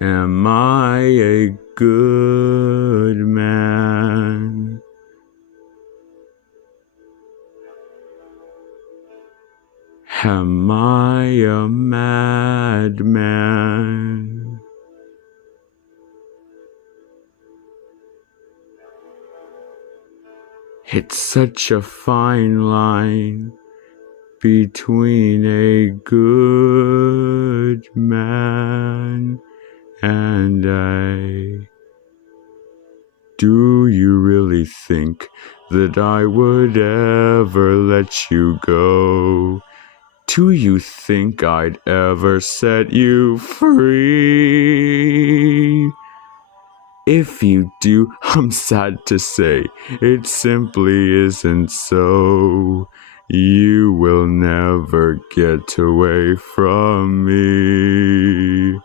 Am I a good man? Am I a madman? It's such a fine line between a good man and a... Do you really think that I would ever let you go? Do you think I'd ever set you free? If you do, I'm sad to say, it simply isn't so. You will never get away from me.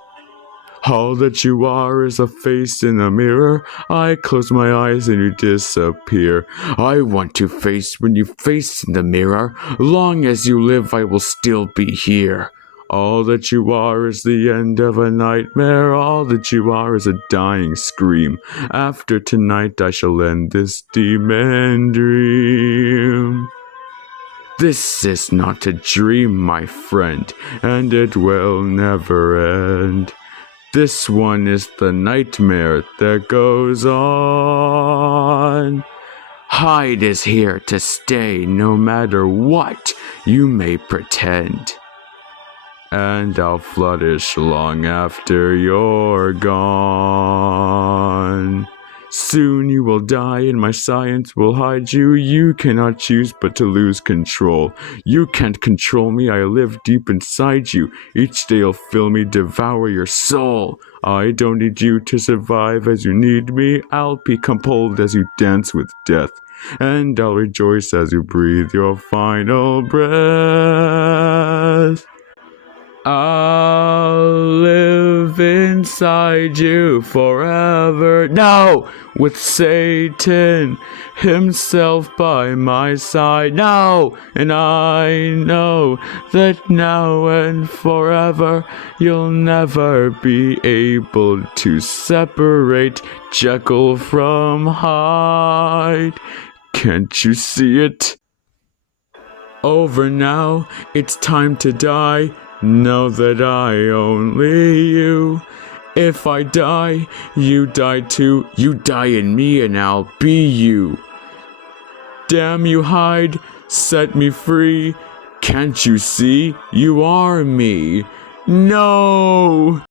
All that you are is a face in a mirror. I close my eyes and you disappear. I want to face when you face in the mirror. Long as you live, I will still be here. All that you are is the end of a nightmare. All that you are is a dying scream. After tonight, I shall end this demon dream. This is not a dream, my friend, and it will never end. This one is the nightmare that goes on. Hyde is here to stay no matter what you may pretend. And I'll flourish long after you're gone. Soon you will die and my science will hide you. You cannot choose but to lose control. You can't control me, I live deep inside you. Each day you'll fill me, devour your soul. I don't need you to survive as you need me. I'll become cold as you dance with death. And I'll rejoice as you breathe your final breath. I'll live inside you forever. No! With Satan himself by my side. No! And I know that now and forever you'll never be able to separate Jekyll from Hyde. Can't you see it? Over now, it's time to die. Know that I only you. If I die, you die too. You die in me and I'll be you. Damn you, Hyde, set me free. Can't you see? You are me. No!